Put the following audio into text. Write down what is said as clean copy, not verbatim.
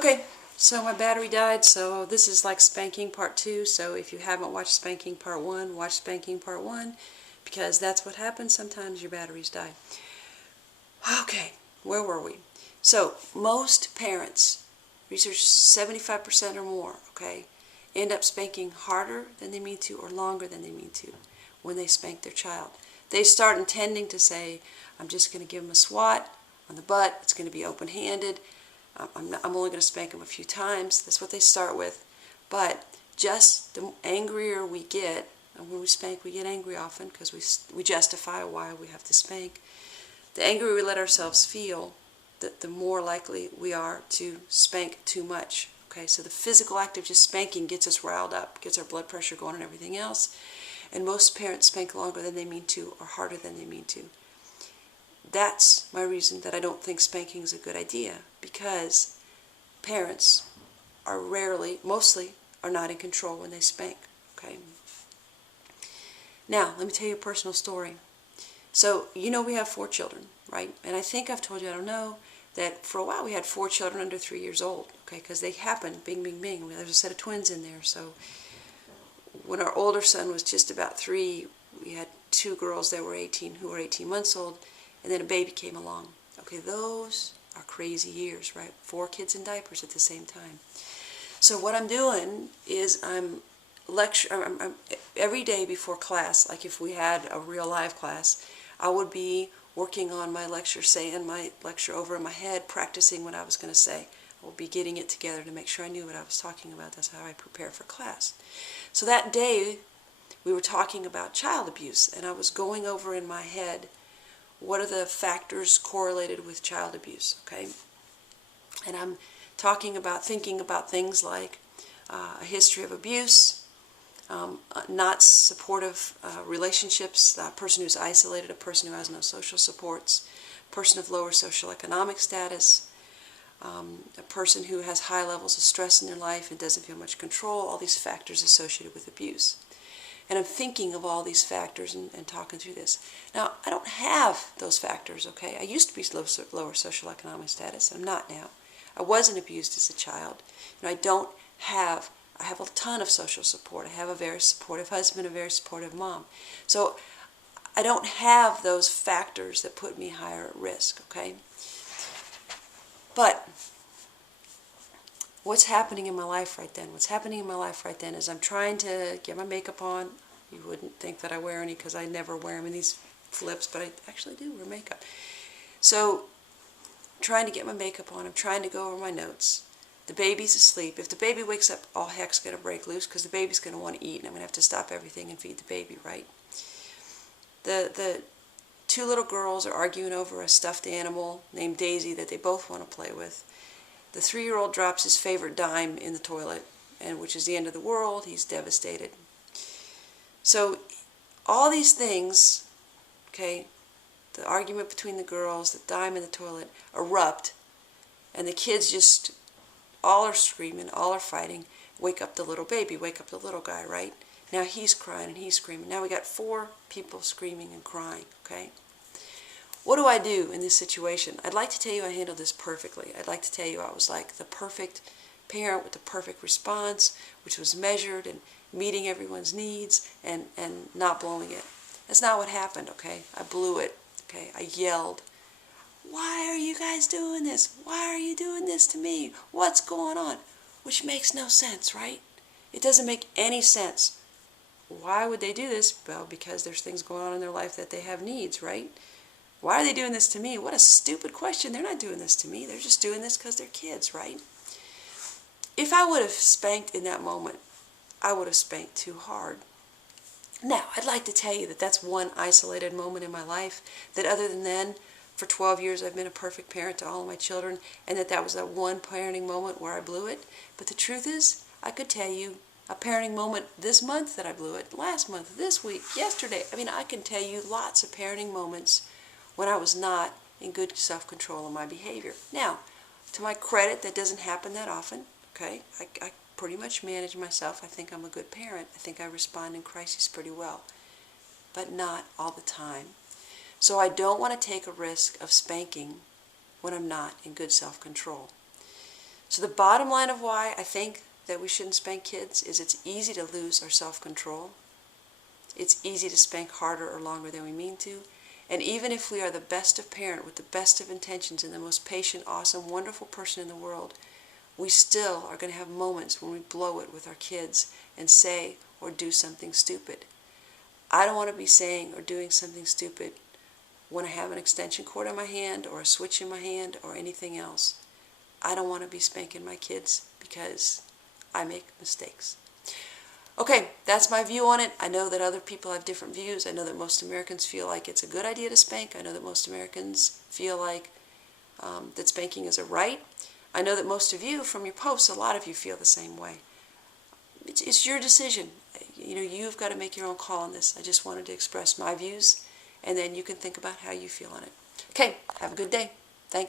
Okay, so my battery died, so this is like spanking part 2. So if you haven't watched spanking part 1, watch spanking part 1, because that's what happens sometimes, your batteries die. Okay, where were we? So most parents, research 75% or more, okay, end up spanking harder than they mean to or longer than they mean to when they spank their child. They start intending to say, I'm just going to give them a swat on the butt, it's going to be open-handed, I'm only going to spank them a few times. That's what they start with. But just the angrier we get, and when we spank we get angry often because we justify why we have to spank. The angrier we let ourselves feel, the more likely we are to spank too much. Okay, so the physical act of just spanking gets us riled up, gets our blood pressure going and everything else. And most parents spank longer than they mean to or harder than they mean to. That's my reason that I don't think spanking is a good idea, because parents are mostly are not in control when they spank. Okay. Now, let me tell you a personal story. So, we have 4 children, right? And I think I've told you, I don't know, that for a while we had 4 children under 3 years old, okay, because they happen, bing, bing, bing. There's a set of twins in there. So when our older son was just about 3, we had 2 girls that were 18, who were 18 months old, and then a baby came along. Okay, those are crazy years, right? 4 kids in diapers at the same time. So what I'm doing is I'm every day before class, like if we had a real live class, I would be working on my lecture, saying my lecture over in my head, practicing what I was going to say. I would be getting it together to make sure I knew what I was talking about. That's how I prepare for class. So that day, we were talking about child abuse, and I was going over in my head what are the factors correlated with child abuse, okay? And I'm thinking about things like a history of abuse, not supportive relationships, a person who's isolated, a person who has no social supports, a person of lower social economic status, a person who has high levels of stress in their life and doesn't feel much control, all these factors associated with abuse. And I'm thinking of all these factors and talking through this. Now, I don't have those factors, okay? I used to be lower social economic status. I'm not now. I wasn't abused as a child. I have a ton of social support. I have a very supportive husband, a very supportive mom. So I don't have those factors that put me higher at risk, okay? But what's happening in my life right then? What's happening in my life right then is I'm trying to get my makeup on. You wouldn't think that I wear any because I never wear them in these flips, but I actually do wear makeup. So trying to get my makeup on. I'm trying to go over my notes. The baby's asleep. If the baby wakes up, all heck's going to break loose because the baby's going to want to eat, and I'm going to have to stop everything and feed the baby, right? The 2 little girls are arguing over a stuffed animal named Daisy that they both want to play with. The 3-year-old drops his favorite dime in the toilet, and which is the end of the world. He's devastated. So all these things, okay, the argument between the girls, the dime in the toilet, erupt, and the kids just all are screaming, all are fighting, wake up the little baby, wake up the little guy, right? Now he's crying and he's screaming. Now we got 4 people screaming and crying, okay? What do I do in this situation? I'd like to tell you I handled this perfectly. I'd like to tell you I was like the perfect parent with the perfect response, which was measured and meeting everyone's needs and not blowing it. That's not what happened, okay? I blew it, okay? I yelled, "Why are you guys doing this? Why are you doing this to me? What's going on?" Which makes no sense, right? It doesn't make any sense. Why would they do this? Well, because there's things going on in their life that they have needs, right? Why are they doing this to me? What a stupid question. They're not doing this to me. They're just doing this because they're kids, right? If I would have spanked in that moment, I would have spanked too hard. Now, I'd like to tell you that that's one isolated moment in my life, that other than then, for 12 years I've been a perfect parent to all of my children, and that was that one parenting moment where I blew it. But the truth is, I could tell you a parenting moment this month that I blew it, last month, this week, yesterday. I mean, I can tell you lots of parenting moments when I was not in good self-control of my behavior. Now, to my credit, that doesn't happen that often, okay? I pretty much manage myself. I think I'm a good parent. I think I respond in crises pretty well, but not all the time. So I don't want to take a risk of spanking when I'm not in good self-control. So the bottom line of why I think that we shouldn't spank kids is it's easy to lose our self-control. It's easy to spank harder or longer than we mean to. And even if we are the best of parent with the best of intentions and the most patient, awesome, wonderful person in the world, we still are going to have moments when we blow it with our kids and say or do something stupid. I don't want to be saying or doing something stupid when I have an extension cord in my hand or a switch in my hand or anything else. I don't want to be spanking my kids because I make mistakes. Okay, that's my view on it. I know that other people have different views. I know that most Americans feel like it's a good idea to spank. I know that most Americans feel like that spanking is a right. I know that most of you, from your posts, a lot of you feel the same way. It's your decision. You know, you've got to make your own call on this. I just wanted to express my views, and then you can think about how you feel on it. Okay, have a good day.